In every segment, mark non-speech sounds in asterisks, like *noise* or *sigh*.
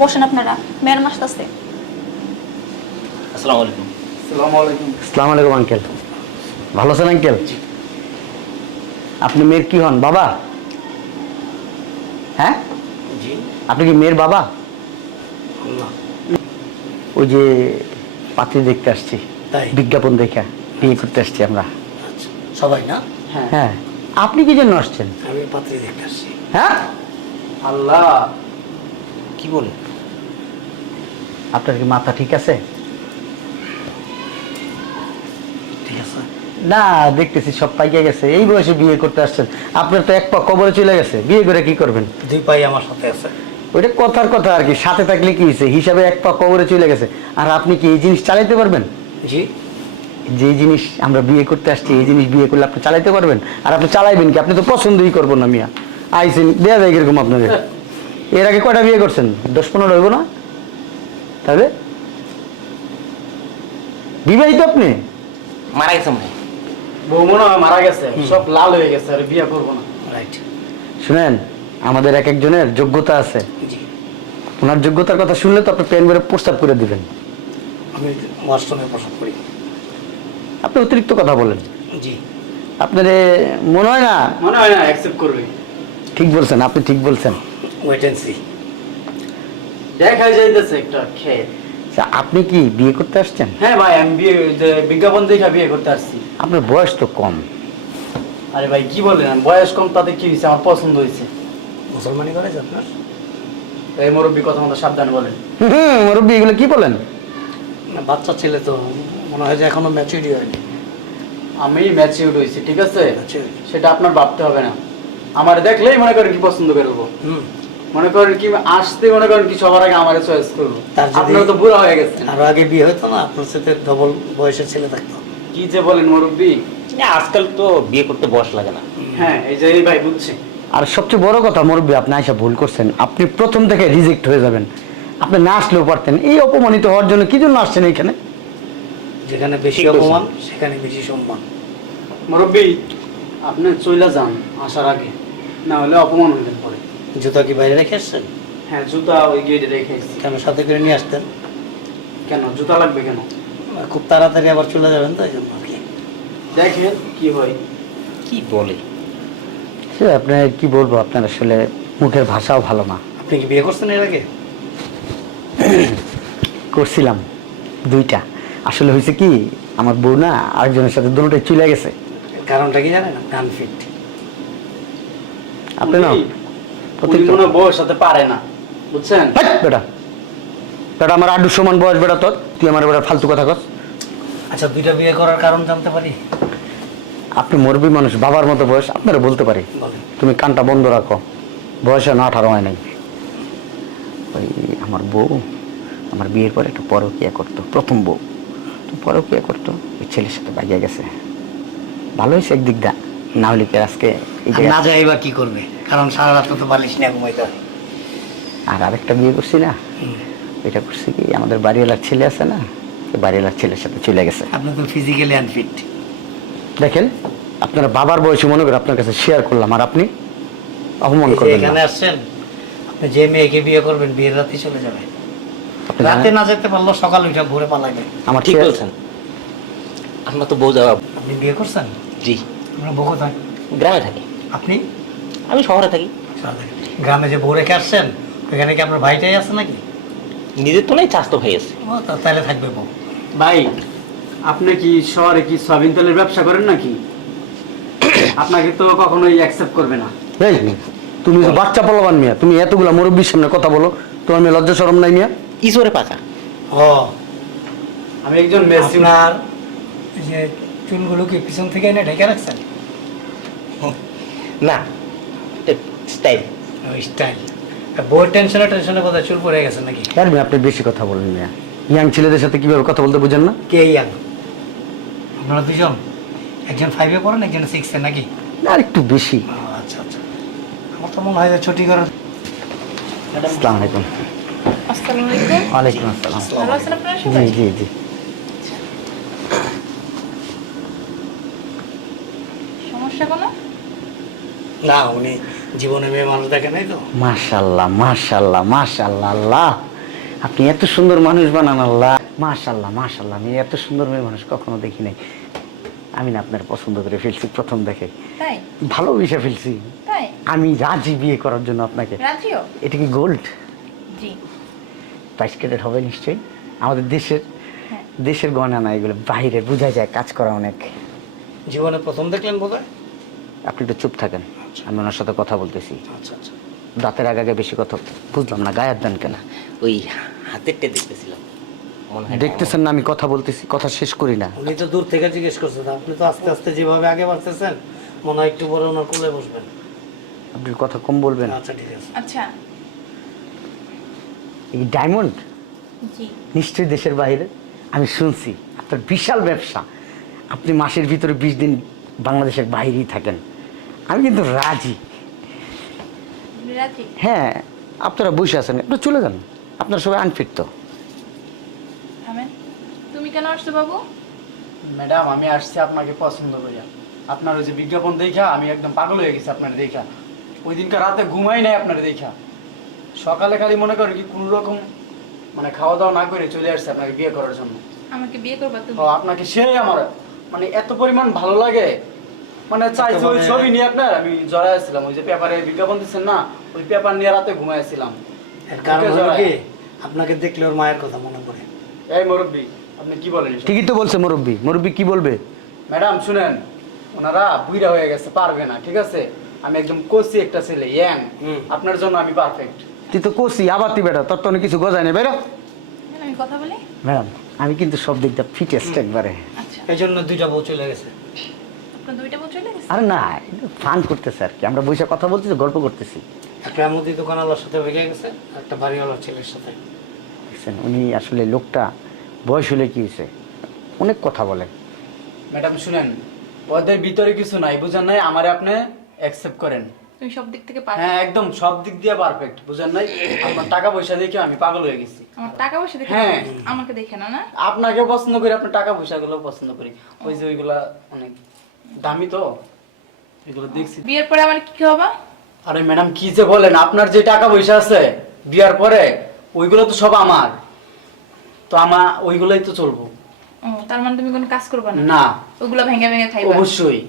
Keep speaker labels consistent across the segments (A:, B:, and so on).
A: বসেন আপনারা মেয়ের মাসতাছে
B: আসসালামু আলাইকুম।
C: আসসালামু আলাইকুম।
D: আসসালামু আলাইকুম আঙ্কেল। ভালো আছেন আঙ্কেল? আপনি মেয়ের কি হন বাবা? হ্যাঁ?
C: জি।
D: আপনি কি মেয়ের বাবা? ওই যে পাত্রী দেখতে আসছি
C: তাই?
D: বিজ্ঞাপন দেখে বিয়ে করতে আসছি আমরা।
C: আচ্ছা সবাই না? হ্যাঁ।
D: হ্যাঁ। আপনি কি জন্য আসছেন?
C: আমি পাত্রী দেখতে আসছি।
D: হ্যাঁ?
C: আল্লাহ
B: কি বলে
D: আপনার কি মাথা ঠিক আছে? না দেখতেছি সব পাইকে গেছে। এই বয়সে বিয়ে করতে আসছেন। আপনার তো এক পা কবরে চলে গেছে। বিয়ে করে কি করবেন?
C: দুই পাই আমার সাথে আছে।
D: ওইটা কথার কথা আর কি। সাথে থাকলে কি হয়েছে? হিসাবে এক পা কবরে চলে গেছে। আর আপনি কি এই জিনিস চালাইতে পারবেন?
C: জি।
D: যে জিনিস আমরা বিয়ে করতে আসছি এই জিনিস বিয়ে করলে আপনি চালাইতে পারবেন? আর আপনি চালাইবেন কি? আপনি তো পছন্দই করবেন না মিয়া। আইসেন দেয়া যায় কীরকম আপনাদের? এর আগে কয়টা বিয়ে করছেন? দশ পনেরো হইব না? তাহলে? বিবাহিত আপনি?
B: মারা গেছে মনে।
E: বউ মনে হয় মারা গেছে সব লাল হয়ে গেছে আর বিয়ে করব না।
C: রাইট
D: শুনেন আমাদের এক একজনের যোগ্যতা আছে।
C: জি।
D: ওনার যোগ্যতার কথা শুনলে তো আপনি প্যান করে প্রস্তাব করে দিবেন।
C: আমি ওয়াশরুমে প্রসব করি।
D: আপনি অতিরিক্ত কথা বলেন।
C: জি।
D: আপনার মনে হয় না?
E: মনে হয় না অ্যাকসেপ্ট করবে।
D: ঠিক বলছেন আপনি ঠিক বলছেন।
C: ওয়েট অ্যান্ড সি
E: দেখাই যাইতেছে একটা খেয়ে
D: আচ্ছা, আপনি কি বিয়ে করতে আসছেন?
E: হ্যাঁ ভাই আমি বিয়ে যে বিজ্ঞাপন দেখা বিয়ে করতে আসছি।
D: আপনার বয়স তো কম।
E: আরে ভাই কি বলেন? বয়স কম তাতে কি হয়েছে আমার পছন্দ হয়েছে
C: মুসলমানি করে আপনার?
E: এই মুরব্বী কথা মতো সাবধানে বলেন।
D: হুম মুরব্বী এগুলো কি বলেন?
C: না, বাচ্চা ছেলে তো মনে হয় যে এখনও ম্যাচুরি হয়নি।
E: আমি ম্যাচিউড হয়েছি ঠিক আছে? সেটা আপনার ভাবতে হবে না। আমার দেখলেই মনে করেন কি পছন্দ করব
C: হুম।
E: মনে করেন কি আসতে মনে করেন কি সবার আগে আমার চয়েস করব। আপনার তো বুড়া হয়ে গেছে
C: আরও আগে বিয়ে হতো না আপনার সাথে ডবল বয়সের ছেলে থাকতো।
E: কি যে বলেন মুরব্বী?
B: না, আজকাল তো বিয়ে করতে বয়স লাগে না।
E: হ্যাঁ এই যে এই ভাই বুঝছি।
D: আর সবচেয়ে বড় কথা মুরব্বী আপনি আইসা ভুল করছেন। আপনি প্রথম থেকে রিজেক্ট হয়ে যাবেন। আপনি না আসলেও পারতেন। এই অপমানিত হওয়ার জন্য কি জন্য আসছেন এইখানে?
C: যেখানে বেশি অপমান সেখানে বেশি সম্মান।
E: মুরব্বী আপনি চইলা যান আসার আগে। না হলে অপমান হইলেন পরে।
C: জুতা কি বাইরে রেখে আসছেন?
E: হ্যাঁ জুতা ওই গেটে রেখে এসেছি।
C: কেন সাথে করে নিয়ে আসতেন?
E: কেন জুতা লাগবে কেন?
C: খুব তাড়াতাড়ি আবার চলে যাবেন তাই জন্য আর কি।
E: দেখেন কি হয়।
B: কি বলে?
D: সে আপনার কি বলব আপনার আসলে মুখের ভাষাও ভালো না।
C: আপনি কি বিয়ে করছেন এর আগে? *clears throat*
D: করছিলাম দুইটা। আসলে হয়েছে কি আমার বউ না আরেকজনের সাথে দুটোটাই চলে গেছে।
C: কারণটা কি জানেন? গান ফিট
D: আপনি না?
E: মনে বউয়ের সাথে পারে না বুঝছেন?
D: হাট, বেটা। বেটা আমার আডু সমান বয়স বেটা তোর। তুই আমার বেটা ফালতু কথা কস।
C: আচ্ছা দুইটা বিয়ে করার কারণ জানতে পারি?
D: আপনি মরবি মানুষ বাবার মতো বয়স আপনারা বলতে পারি। তুমি কানটা বন্ধ রাখো। বয়সে না আঠারো হয় নাই। ওই আমার বউ আমার বিয়ের পরে একটা পরকিয়া করতো প্রথম বউ। তো পরকিয়া করতো ওই ছেলের সাথে বাইয়া গেছে। ভালো হয়েছে একদিক দা। না হলে কি আজকে
C: না যাই বা কি করবে? কারণ সারা রাত তো বালিশ নিয়ে ঘুমাইতে হয়।
D: আর আরেকটা বিয়ে করছি না? এটা করছি কি আমাদের বাড়িওয়ালার ছেলে আছে না? বাড়িওয়ালার ছেলের সাথে চলে গেছে।
C: আপনি তো ফিজিক্যালি আনফিট
D: দেখেন আপনারা বাবার বয়সে মনে করে আপনার কাছে শেয়ার করলাম আর আপনি অপমান করবেন
C: এখানে আসছেন আপনি যে মেয়েকে বিয়ে করবেন বিয়ের রাতে চলে যাবে।
D: আপনি
C: রাতে না যেতে পারল সকাল উঠে ভোরে পালাবে
D: আমার
B: ঠিক বলছেন। আপনার তো বউ যাওয়া
C: আপনি বিয়ে করছেন?
B: জি।
C: আমরা বউ কোথায়?
B: গ্রামে থাকি।
C: আপনি?
B: আমি শহরে থাকি।
C: গ্রামে যে বউ রেখে আসছেন ওখানে কি আপনার ভাইটাই আছে নাকি?
B: নিজের তো নেই চাষ তো হয়ে
C: ও, তা- তাহলে থাকবে বউ।
E: ভাই আপনি কি শহরে কি সয়াবিন তেলের ব্যবসা করেন নাকি? আপনাকে তো কখনোই অ্যাকসেপ্ট করবে না।
D: এই তুমি তো বাচ্চা পলবান মিয়া তুমি এতগুলা মুরব্বীর সামনে কথা বলো তোমার মেয়ে লজ্জা সরম নাই মিয়া?
B: ইসরে পাকা।
C: ও
E: আমি একজন মেসি
C: আপনার এই যে চুলগুলো কি পিছন থেকে এনে ঢেকে রাখছেন?
B: না স্টাইল।
C: স্টাইল। বউয়ের টেনশনে টেনশনে কোথায় চুল পড়ে গেছে নাকি?
D: আর আপনি বেশি কথা বলেন মিয়া। ইয়াং ছেলেদের সাথে কীভাবে কথা বলতে বুঝেন না?
C: কে ইয়াং? আপনারা দুজন? একজন ফাইভে পড়েন একজন সিক্সে নাকি?
D: না একটু বেশি।
C: আচ্ছা আচ্ছা। আমার তো মনে হয় যে ছুটি করার
D: আসসালামু আলাইকুম।
A: আসসালামু আলাইকুম।
D: ওয়ালাইকুম আসসালাম।
A: ভালো আছেন আপনারা সবাই?
D: জি জি জি।
A: সমস্যা কোনো?
C: না উনি জীবনে মেয়ে মানুষ দেখে নাই তো?
D: মাশাল্লাহ মাশাল্লাহ মাশাল্লাহ আল্লাহ। আপনি এত সুন্দর মানুষ বানান আল্লাহ। মাশাল্লাহ মাশাল্লাহ আমি এত সুন্দর মেয়ে মানুষ কখনো দেখি নাই। আমি না আপনার পছন্দ করে ফেলছি প্রথম দেখে।
A: তাই?
D: বিষয় ফেলছি।
A: তাই?
D: আমি রাজি বিয়ে করার জন্য আপনাকে।
A: রাজিও?
D: এটা কি গোল্ড
A: জি।
D: প্রাইস হবে নিশ্চয়ই। আমাদের দেশের
A: হ্যাঁ।
D: দেশের গয়না না এগুলো বাইরে বোঝা যায় কাজ করা অনেক।
C: জীবনে প্রথম দেখলেন বোধ হয়
D: আপনি একটু চুপ থাকেন। আমি ওনার সাথে কথা বলতেছি।
C: আচ্ছা আচ্ছা।
D: দাঁতের আগে আগে বেশি কথা বুঝলাম না গায়ের দেন কেনা?
B: ওই হাতেরটা দেখতেছিলাম।
D: দেখতেছেন না আমি কথা বলতেছি কথা শেষ করি না।
C: উনি তো দূর থেকে জিজ্ঞেস করছেন আপনি তো আস্তে আস্তে যেভাবে আগে বাড়তেছেন মনে হয় একটু পরে ওনার কোলে বসবেন।
D: আপনি কথা কম বলবেন।
C: আচ্ছা ঠিক আছে।
A: আচ্ছা।
D: এই ডায়মন্ড?
A: জি।
D: নিশ্চয়ই দেশের বাইরে। আমি শুনছি আপনার বিশাল ব্যবসা। আপনি মাসের ভিতরে বিশ দিন বাংলাদেশের বাইরেই থাকেন। আমি কিন্তু রাজি।
A: রাজি?
D: হ্যাঁ আপনারা বসে আছেন একটু চলে যান। আপনার সবাই আনফিট তো।
A: তুমি কেন আসছো বাবু?
E: ম্যাডাম আমি আসছি আপনাকে পছন্দ করিয়া। আপনার ওই যে বিজ্ঞাপন দেখা আমি একদম পাগল হয়ে গেছি আপনার দেখা। ওই দিনকার রাতে ঘুমাই নাই আপনার দেখা। সকালে খালি মনে করেন কি কোনো রকম মানে খাওয়া দাওয়া না করে চলে আসছে আপনাকে বিয়ে করার জন্য।
A: আমাকে বিয়ে করবা তুমি?
E: আপনাকে সেই আমার মানে এত পরিমাণ ভালো লাগে মানে চাইছি ওই
C: মানে-
E: ছবি নিয়ে আপনার আমি জড়াইছিলাম ওই যে পেপারে বিজ্ঞাপন দিচ্ছেন না ওই পেপার নিয়ে রাতে ঘুমাইছিলাম
C: এর কারণ হলো কি? আপনাকে দেখলে ওর মায়ের কথা মনে পড়ে।
E: এই মুরব্বী আপনি কি বলেন
D: ঠিকই তো বলছে মুরব্বী। মুরব্বী কি বলবে?
E: ম্যাডাম শুনেন ওনারা বুইরা হয়ে গেছে পারবে না ঠিক আছে? আমি একদম কোসি একটা ছেলে ইয়াং। আপনার জন্য আমি পারফেক্ট
D: তুই তো কষি আবার তুই বেটা তোর তো অনেক কিছু গজায় নেই বেরো।
A: আমি কথা বলি?
D: ম্যাডাম আমি কিন্তু সব দিকটা ফিটেস্ট একবারে।
A: আচ্ছা।
C: এই জন্য দুইটা বউ চলে গেছে।
A: আপনার দুইটা বউ চলে গেছে
D: আরে না ফান করতেছে আর কি। আমরা বসে কথা বলতেছি গল্প করতেছি।
C: একটা মুদি দোকানওয়ালার সাথে ভেঙে গেছে একটা বাড়িওয়ালার ছেলের সাথে।
D: দেখছেন উনি আসলে লোকটা বয়স হলে কি হয়েছে? অনেক কথা বলে।
E: ম্যাডাম শুনেন ওদের ভিতরে কিছু নাই বুঝেন নাই? আমারে আপনি অ্যাকসেপ্ট করেন।
A: তুমি সব দিক থেকে পারো
E: হ্যাঁ একদম সব দিক দিয়ে পারফেক্ট বুঝেন নাই? আপনার টাকা পয়সা দেখে আমি পাগল হয়ে গেছি।
A: আমার টাকা পয়সা দেখে
E: হ্যাঁ।
A: আমাকে দেখে না না?
E: আপনাকে পছন্দ করি আপনার টাকা পয়সা গুলো পছন্দ করি। ওই যে ওইগুলা অনেক দামি তো? এগুলো দেখছি।
A: বিয়ের পরে আমার কি হবা
E: আরে ম্যাডাম কি যে বলেন আপনার যে টাকা পয়সা আছে বিয়ার পরে ওইগুলো তো সব আমার। তো আমার ওইগুলোই তো চলবো।
A: তার মানে তুমি কোনো কাজ করবা না?
E: না।
A: ওগুলো ভেঙে ভেঙে খাইবা?
E: অবশ্যই।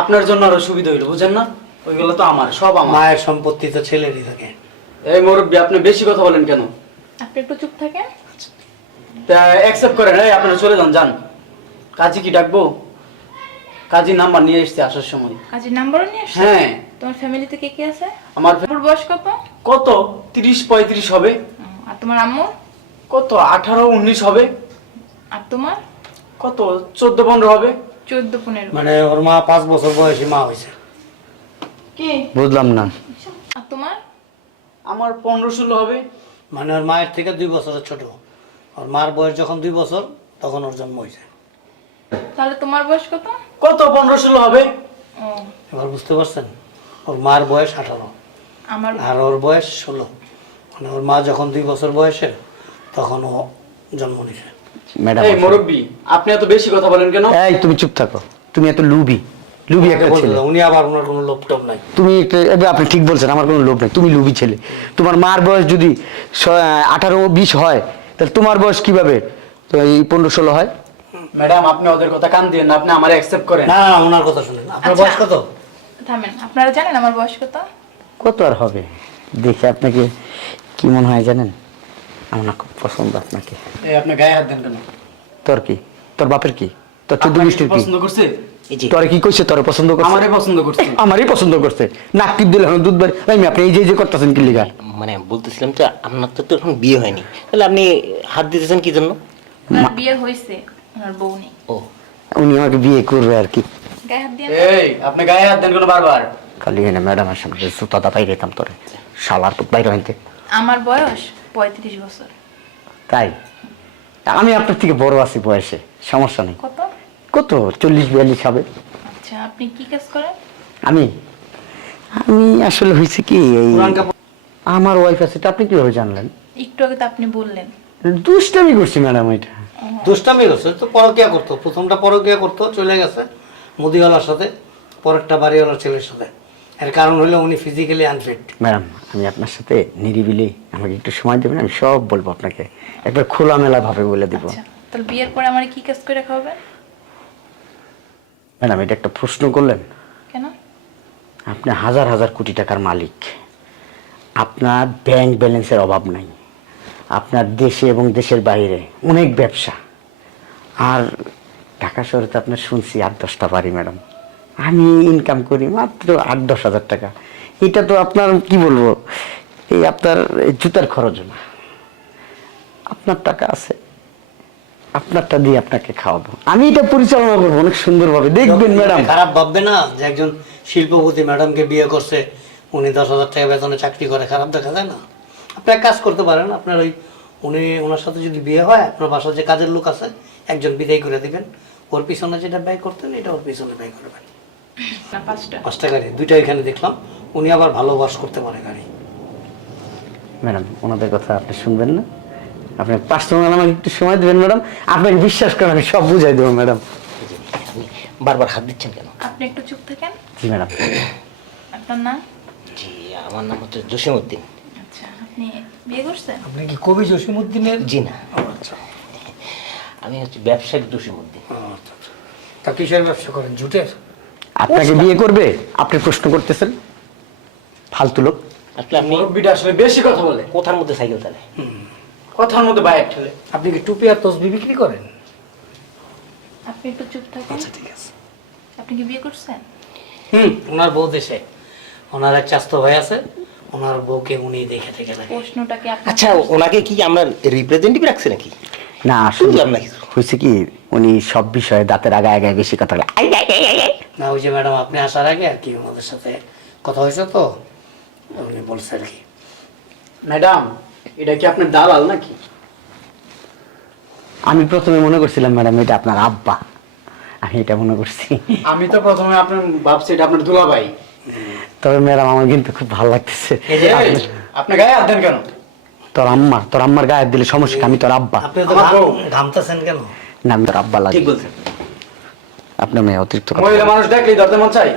E: আপনার জন্য আরও সুবিধা হইল বুঝেন না? ওইগুলো তো আমার সব আমার।
C: মায়ের সম্পত্তি তো ছেলেরই থাকে।
E: এই মুরব্বী আপনি বেশি কথা বলেন কেন?
A: আপনি একটু চুপ থাকেন।
E: তা অ্যাকসেপ্ট করেন এই আপনারা চলে যান যান। কাজী কি ডাকবো? কাজী নাম্বার নিয়ে এসছে আসার সময়।
A: কাজের নাম্বারও নিয়ে আসছো
E: হ্যাঁ।
A: তোমার ফ্যামিলিতে কে কে আছে?
E: আমার
A: তোমার বয়স কত?
E: কত? তিরিশ পঁয়ত্রিশ হবে।
A: আর তোমার আম্মু?
E: কত? আঠারো উনিশ হবে।
A: আর তোমার?
E: কত? চোদ্দ পনেরো হবে।
A: চোদ্দ পনেরো।
C: মানে ওর মা পাঁচ বছর বয়সী মা হয়েছে।
A: কি?
D: বুঝলাম না।
A: আর তোমার?
E: আমার পনেরো ষোলো হবে।
C: মানে ওর মায়ের থেকে দুই বছরের ছোট। ওর মার বয়স যখন দুই বছর তখন ওর জন্ম হয়েছে।
A: তাহলে তোমার বয়স কত?
E: কত? পনেরো ষোলো হবে।
C: এবার বুঝতে পারছেন? ওর মার বয়স আঠারো।
A: আমার
C: আর ওর বয়স ষোলো। মানে ওর মা যখন দুই বছর বয়সের তখন ও জন্ম নিছে।
D: ম্যাডাম
E: এই মুরব্বী আপনি এত বেশি কথা বলেন কেন?
D: এই তুমি চুপ থাকো। তুমি এত লুবি। লুবি একটা ছেলে।
C: উনি আবার ওনার কোনো লোভ টোভ নাই।
D: তুমি একটা- এবার আপনি ঠিক বলছেন আমার কোনো লোভ নাই। তুমি লুবি ছেলে। তোমার মার বয়স যদি আঠারো বিশ হয় তাহলে তোমার বয়স কীভাবে? তো এই পনেরো ষোলো হয়?
E: ম্যাডাম আপনি ওদের কথা কান দিয়ে না আপনি আমার অ্যাকসেপ্ট করেন।
C: না না ওনার কথা শুনেন। আপনার
A: আচ্ছা।
C: বয়স কত?
A: থামেন। আপনারা জানেন আমার বয়স কত?
D: কত আর হবে? দেখে আপনাকে কি মনে হয় জানেন? আমার না খুব পছন্দ আপনাকে।
E: এই আপনি গায়ে হাত দেন কেন?
D: তোর কি? তোর বাপের কি? তোর চোদ্দ গোষ্ঠীর কি?
E: পছন্দ করছে?
B: এই
D: তোরে কি কইছে? তোরে পছন্দ করছে?
E: আমারে পছন্দ করছে। *laughs*
D: আমারই পছন্দ করছে। নাক টিপ দিলে এখন দুধ বাড়ি আমি আপনি এই যে যে করতেছেন কি লিগা?
B: মানে বলতেছিলাম যে আপনার তো তো এখন বিয়ে হয়নি। তাহলে আপনি হাত দিতেছেন কি জন্য?
A: বিয়ে হয়েছে ওনার বউ নেই।
B: ও
D: উনি আমাকে বিয়ে করবে আর কি।
A: গায়ে হাত দিয়ে
E: এই আপনি গায়ে হাত দেন কেন বারবার।
D: খালি এনে ম্যাডামের সামনে জুতা দাপাই রেতাম তোরে। শালার তো বাইরে হইতে।
A: আমার বয়স পঁয়ত্রিশ বছর।
D: তাই? আমি আপনার থেকে বড় আছি বয়সে সমস্যা নেই।
A: কত?
D: কত? চল্লিশ বিয়াল্লিশ হবে।
A: আচ্ছা আপনি কি কাজ করেন?
D: আমি? আমি আসলে হয়েছে কি এই আমার ওয়াইফ আছে এটা আপনি কীভাবে জানলেন?
A: একটু আগে তো আপনি বললেন।
D: দুষ্টামি করছি ম্যাডাম এটা।
C: দুষ্টামি করছে? তো পরকিয়া করতো। প্রথমটা পরকিয়া করতো চলে গেছে মুদিওয়ালার সাথে পরেরটা বাড়িওয়ালার ছেলের সাথে। এর কারণ হলো উনি ফিজিক্যালি আনফিট
D: ম্যাডাম আমি আপনার সাথে নিরিবিলি আমাকে একটু সময় দেবেন আমি সব বলব আপনাকে। একবার খোলামেলা ভাবে বলে দিব।
A: আচ্ছা তাহলে বিয়ের পরে আমার কি কাজ করে খাওয়াবেন
D: ম্যাডাম এটা একটা প্রশ্ন করলেন।
A: কেন?
D: আপনি হাজার হাজার কোটি টাকার মালিক। আপনার ব্যাংক ব্যালেন্সের অভাব নাই। আপনার দেশে এবং দেশের বাইরে অনেক ব্যবসা। আর ঢাকা শহরে তো আপনার শুনছি আট দশটা বাড়ি ম্যাডাম। আমি ইনকাম করি মাত্র আট দশ হাজার টাকা। এটা তো আপনার কি বলব? এই আপনার জুতার খরচ না। আপনার টাকা আছে। আপনারটা দিয়ে আপনাকে খাওয়াবো। আমি এটা পরিচালনা করব অনেক সুন্দরভাবে। দেখবেন ম্যাডাম।
C: খারাপ ভাববে না যে একজন শিল্পপতি ম্যাডামকে বিয়ে করছে উনি দশ হাজার টাকা বেতনে চাকরি করে খারাপ দেখা যায় না? আপনি এক কাজ করতে পারেন আপনার ওই উনি ওনার সাথে যদি বিয়ে হয় আপনার বাসার যে কাজের লোক আছে একজন বিদায় করে দিবেন। ওর পিছনে যেটা ব্যয় করতেন এটা ওর পিছনে ব্যয় করবেন।
A: পাঁচটা।
C: পাঁচটা গাড়ি দুইটা এখানে দেখলাম। উনি আবার ভালো ওয়াশ করতে পারে গাড়ি।
D: ম্যাডাম ওনাদের কথা আপনি শুনবেন না। আপনি পার্সোনাল আমাকে একটু সময় দেবেন ম্যাডাম। আপনাকে বিশ্বাস করেন আমি সব বুঝাই দেবো ম্যাডাম।
B: আপনি বারবার হাত দিচ্ছেন কেন?
A: আপনি একটু চুপ থাকেন।
D: জি ম্যাডাম।
A: আপনার নাম?
B: জি আমার নাম হচ্ছে জসিমউদ্দিন।
A: আপনি বিয়ে করছেন?
C: আপনি কি কবি জসিমুদ্দিনের
B: জি না। আমি হচ্ছে ব্যবসায়িক জসিমউদ্দিন।
C: তা কিসের ব্যবসা করেন জুটের?
D: আপনাকে বিয়ে করবে? আপনি প্রশ্ন করতেছেন? ফালতু লোক।
B: আসলে আপনি
E: মুরব্বিটা আসলে বেশি কথা বলে।
B: কোথার মধ্যে সাইকেল চালে।
E: কথার মধ্যে বাইরে ঠেলে
C: আপনি কি টুপি আর তসবি বিক্রি করেন?
A: আপনি একটু চুপ থাকেন।
C: আচ্ছা ঠিক আছে।
A: আপনি কি বিয়ে করছেন?
C: হুম ওনার বউ দেশে। ওনার এক চাস্ত ভাই আছে। ওনার বউকে উনি দেখে থেকে থাকে
A: প্রশ্নটা কি আপনি
B: আচ্ছা ওনাকে কি আমরা রিপ্রেজেন্টেটিভ রাখছে নাকি?
D: না আসলে
B: বুঝলাম না কিছু।
D: হয়েছে কি উনি সব বিষয়ে দাঁতের আগায় আগায় বেশি কথা বলে। I, I, I, I, I.
C: না ওই যে ম্যাডাম আপনি আসার আগে আর কি ওনাদের সাথে কথা হয়েছে তো উনি বলছে আর কি।
E: ম্যাডাম এটা কি আপনার দালাল নাকি?
D: আমি প্রথমে মনে করছিলাম ম্যাডাম এটা আপনার আব্বা। আমি এটা মনে করছি।
E: আমি তো প্রথমে আপনার ভাবছি এটা আপনার দুলাভাই।
D: তবে ম্যাডাম আমার কিন্তু খুব ভালো লাগতেছে।
C: এই যে
E: এই, আপনি গায়ে হাত দেন কেন?
D: তোর আম্মা তোর আম্মার গায়ে দিলে সমস্যা আমি তোর আব্বা।
C: আপনি তো
E: আমার
C: ঘামতেছেন কেন?
D: না আমি তোর আব্বা লাগে।
B: ঠিক বলছেন।
D: আপনার মেয়ে অতিরিক্ত
E: মহিলা মানুষ দেখলেই ধরতে মন চাই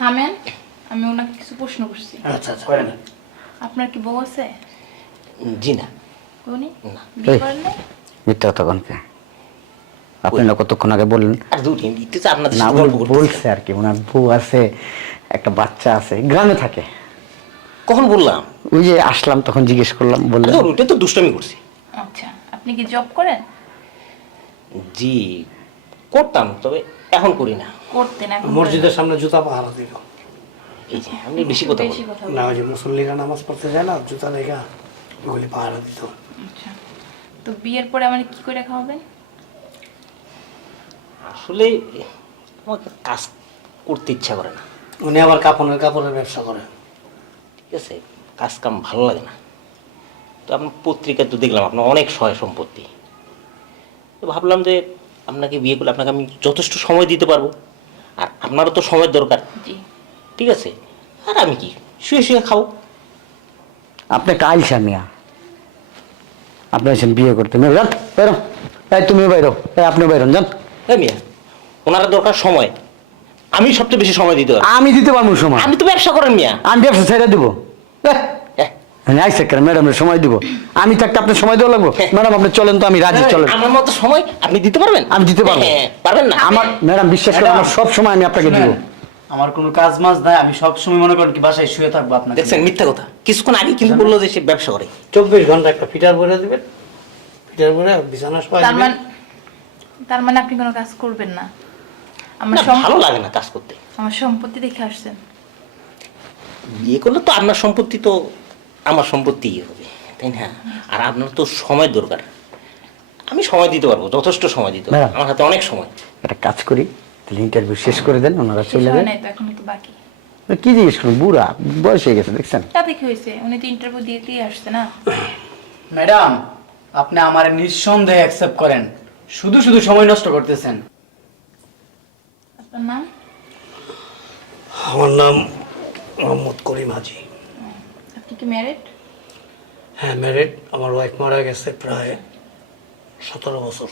A: থামেন আমি ওনাকে কিছু প্রশ্ন করছি।
C: আচ্ছা আচ্ছা
E: করেন।
A: আপনার কি বউ আছে?
B: জি না।
A: উনি? বিয়ে করেন নাই?
D: মিথ্যা কথা কনকে আপনি না কতক্ষণ আগে বললেন?
B: আর দূর দিতে আপনাদের সাথে গল্প করতেছি।
D: বলছে আর কি ওনার বউ আছে। একটা বাচ্চা আছে গ্রামে থাকে।
B: কখন বললাম?
D: ওই যে আসলাম তখন জিজ্ঞেস করলাম বললেন
B: আরে ওটা তো দুষ্টামি করছি।
A: আচ্ছা আপনি কি জব করেন?
B: জি করতাম তবে এখন করি না।
A: করতেন এখন
C: মসজিদের সামনে জুতা পাহারা দিল।
B: এই যে আপনি বেশি কথা
A: বেশি
C: না ওই যে মুসল্লিরা নামাজ পড়তে যায় না জুতা দেখা ওগুলি পাহারা দিত।
A: আচ্ছা তো বিয়ের পরে আমার কি করে খাওয়াবেন?
B: আসলে আমাকে কাজ করতে ইচ্ছা করে না।
C: উনি আবার কাপড়ের কাপড়ের ব্যবসা করেন
B: ঠিক আছে? কাজ কাম ভালো লাগে না। তো আপনার পত্রিকায় তো দেখলাম আপনার অনেক সহায় সম্পত্তি। তো ভাবলাম যে আপনাকে বিয়ে করলে আপনাকে আমি যথেষ্ট সময় দিতে পারব। আর আপনারও তো সময়ের দরকার।
A: জি।
B: ঠিক আছে? আর আমি কি? শুয়ে শুয়ে খাব।
D: আপনি কাল মিয়া আপনি আছেন বিয়ে করতে। মেয়ে যান বেরো এই তুমি বাইরো। এই আপনি বাইরন যান।
B: হ্যাঁ মিয়া ওনারা দরকার সময়। আমি সবচেয়ে বেশি সময় দিতে পারব।
D: আমি দিতে পারব সময়।
B: আমি তো ব্যবসা করেন মিয়া।
D: আমি ব্যবসা ছেড়ে দিব।
B: হ্যাঁ।
D: আইসে ম্যাডামের সময় দিব। আমি থাকতে আপনার সময় দেওয়া লাগবো। ম্যাডাম আপনি চলেন তো আমি রাজি চলেন।
B: আমার মতো সময় আপনি দিতে পারবেন?
D: আমি দিতে পারব।
B: হ্যাঁ, পারবেন না?
D: আমার ম্যাডাম বিশ্বাস করেন আমার সব সময় আমি আপনাকে দিব।
E: আমার কোনো কাজ মাজ নাই আমি সব সময় মনে করেন কি বাসায় শুয়ে থাকব আপনাকে
B: দেখছেন মিথ্যা কথা। কিছুক্ষণ আগে কিন্তু বলল যে সে ব্যবসা করে।
C: চব্বিশ ঘণ্টা একটা ফিটার ভরে দিবেন। ফিটার ভরে বিছানা সবাই
A: তার মানে তার মানে আপনি কোনো কাজ করবেন না। আমার
B: ভালো লাগে না কাজ করতে।
A: আমার সম্পত্তি দেখে আসছেন।
B: বিয়ে করলে তো আপনার সম্পত্তি তো আমার সম্পত্তি হবে তাই না? আর আপনার তো সময় দরকার। আমি সময় দিতে পারব যথেষ্ট সময় দিতে পারব। আমার হাতে অনেক সময়।
D: একটা কাজ করি তাহলে ইন্টারভিউ শেষ করে দেন ওনারা চলে যান।
A: নাই তো বাকি।
D: কি জিজ্ঞেস করুন বুড়া বয়স হয়ে গেছে দেখছেন?
A: তাতে কি হয়েছে উনি তো ইন্টারভিউ দিয়ে দিয়ে আসছে না।
E: ম্যাডাম আপনি আমার নিঃসন্দেহে অ্যাকসেপ্ট করেন। শুধু শুধু সময় নষ্ট করতেছেন।
A: আপনার নাম?
C: আমার নাম মোহাম্মদ করিম হাজি।
A: আপনি কি ম্যারিড
C: হ্যাঁ ম্যারিড আমার ওয়াইফ মারা গেছে প্রায় সতেরো বছর।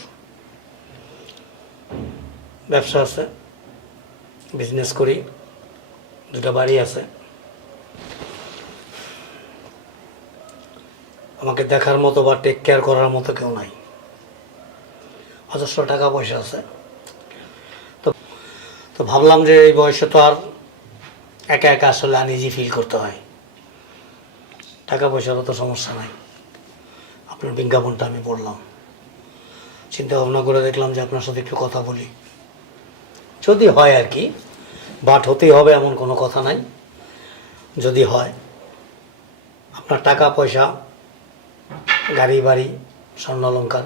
C: ব্যবসা আছে বিজনেস করি দুটা বাড়ি আছে। আমাকে দেখার মতো বা টেক কেয়ার করার মতো কেউ নাই। অজস্র টাকা পয়সা আছে। তো ভাবলাম যে এই বয়সে তো আর একা একা আসলে আনইজি ফিল করতে হয়। টাকা পয়সারও তো সমস্যা নাই। আপনার বিজ্ঞাপনটা আমি পড়লাম। চিন্তা ভাবনা করে দেখলাম যে আপনার সাথে একটু কথা বলি। যদি হয় আর কি বাট হতেই হবে এমন কোনো কথা নাই। যদি হয়, আপনার টাকা পয়সা, গাড়ি, বাড়ি স্বর্ণালঙ্কার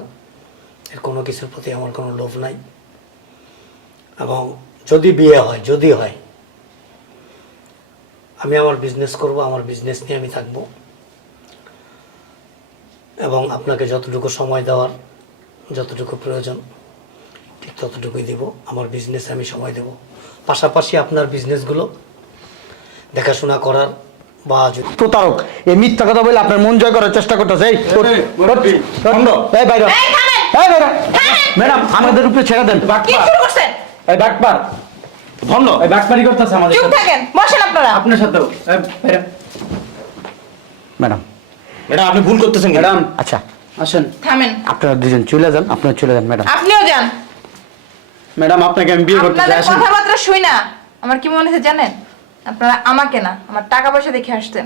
C: এর কোনো কিছুর প্রতি আমার কোনো লোভ নাই। এবং যদি বিয়ে হয় যদি হয় আমি আমার বিজনেস করব আমার বিজনেস নিয়ে আমি থাকব। এবং আপনাকে যতটুকু সময় দেওয়ার যতটুকু প্রয়োজন ঠিক ততটুকুই দিব। আমার বিজনেসে আমি সময় দেব। পাশাপাশি আপনার বিজনেসগুলো দেখাশোনা করার বা
D: প্রতারক এই মিথ্যা কথা বলে আপনার মন জয় করার চেষ্টা করতেছে। এই বাইরে ম্যাডাম আমাদের উপরে ছেড়ে দেন।
A: কি শুরু করছেন?
E: এই বাটপার
B: ভণ্ড
E: এই বাটপারি করতেছে আমাদের
A: চুপ থাকেন বসেন আপনারা।
E: আপনার বাইরে।
D: ম্যাডাম।
B: ম্যাডাম আপনি ভুল করতেছেন
E: ম্যাডাম।
D: আচ্ছা।
E: আসেন।
A: থামেন।
D: আপনারা দুজন চলে যান আপনারা চলে যান ম্যাডাম।
A: আপনিও যান।
E: ম্যাডাম আপনাকে আমি বিয়ে করতে চাই আসেন
A: কথাবার্তা শুই না। আমার কি মনে হচ্ছে জানেন? আপনারা আমাকে না আমার টাকা পয়সা দেখে আসছেন।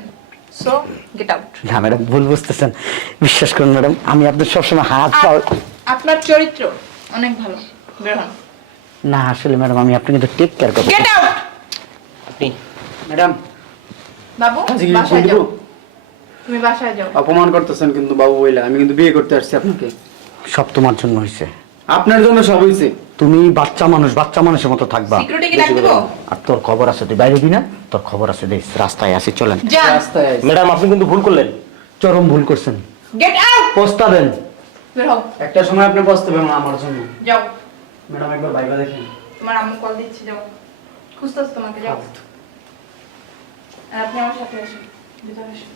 A: সো গেট আউট
D: না ম্যাডাম ভুল বুঝতেছেন। বিশ্বাস করুন ম্যাডাম আমি আপনার সবসময় হাত পা
A: আপনার চরিত্র অনেক ভালো বের হন
D: না আসলে ম্যাডাম আমি কিন্তু টেক কেয়ার করব।
A: গেট আউট
B: আপনি?
E: ম্যাডাম
A: বাবু বাসায় যাও। তুমি বাসায় যাও।
E: অপমান করতেছেন কিন্তু বাবু বইলা আমি কিন্তু বিয়ে করতে আসছি আপনাকে।
D: সব তোমার জন্য হয়েছে
E: আপনার জন্য সব হয়েছে
D: তুমি বাচ্চা মানুষ বাচ্চা মানুষের মতো থাকবা। আর তোর খবর আছে তুই বাইরে দিবি না তোর খবর আছে দেখ রাস্তায় আসি চলেন।
E: রাস্তায়
B: ম্যাডাম আপনি কিন্তু ভুল করলেন।
D: চরম ভুল করছেন।
A: গেট আউট
D: পস্তাবেন।
A: বের
E: একটা সময় আপনি বসতে পারবেন আমার জন্য।
A: যাও।
E: ম্যাডাম একবার ভাইবা দেখেন।
A: তোমার আম্মু কল দিচ্ছে যাও। খুঁজতেছ তোমাকে যাও। আর আপনি আমার সাথে আসুন ভিতরে আসুন।